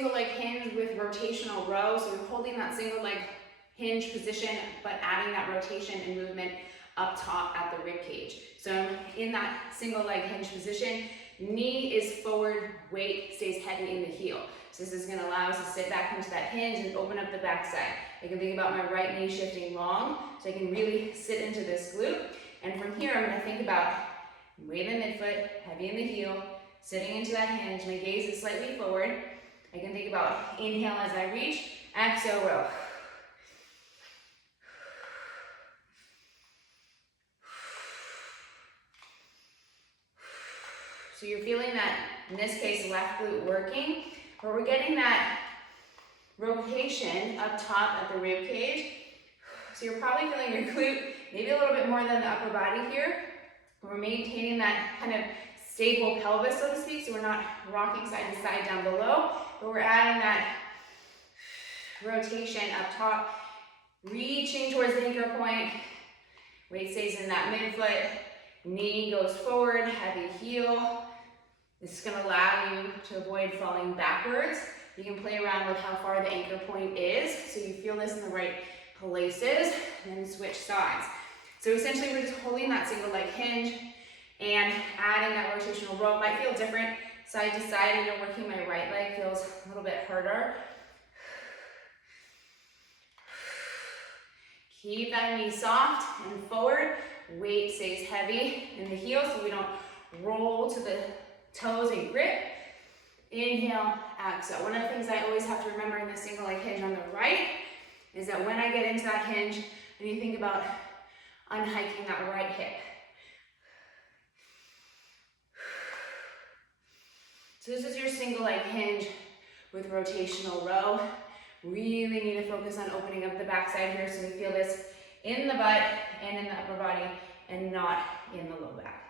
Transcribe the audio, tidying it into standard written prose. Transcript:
single leg hinge with rotational row. So we're holding that single leg hinge position, but adding that rotation and movement up top at the rib cage. So in that single leg hinge position, knee is forward, weight stays heavy in the heel. So this is going to allow us to sit back into that hinge and open up the backside. I can think about my right knee shifting long, so I can really sit into this glute. And from here, I'm going to think about weight in the midfoot, heavy in the heel, sitting into that hinge. My gaze is slightly forward. I can think about inhale as I reach, exhale, row. So you're feeling that, in this case, left glute working, but we're getting that rotation up top at the rib cage. So you're probably feeling your glute maybe a little bit more than the upper body here. We're maintaining that kind of stable pelvis, so to speak, so we're not rocking side to side down below, but we're adding that rotation up top, reaching towards the anchor point. Weight stays in that midfoot, knee goes forward, heavy heel. This is going to allow you to avoid falling backwards. You can play around with how far the anchor point is, so you feel this in the right places, and then switch sides. So essentially we're just holding that single leg hinge and adding that rotational row. It might feel different side to side. I know working my right leg feels a little bit harder. Keep that knee soft and forward. Weight stays heavy in the heel so we don't roll to the toes and grip. Inhale, exhale. One of the things I always have to remember in this single leg hinge on the right is that when I get into that hinge, I need to think about unhiking that right hip. So this is your single leg hinge with rotational row. Really need to focus on opening up the backside here so we feel this in the butt and in the upper body and not in the low back.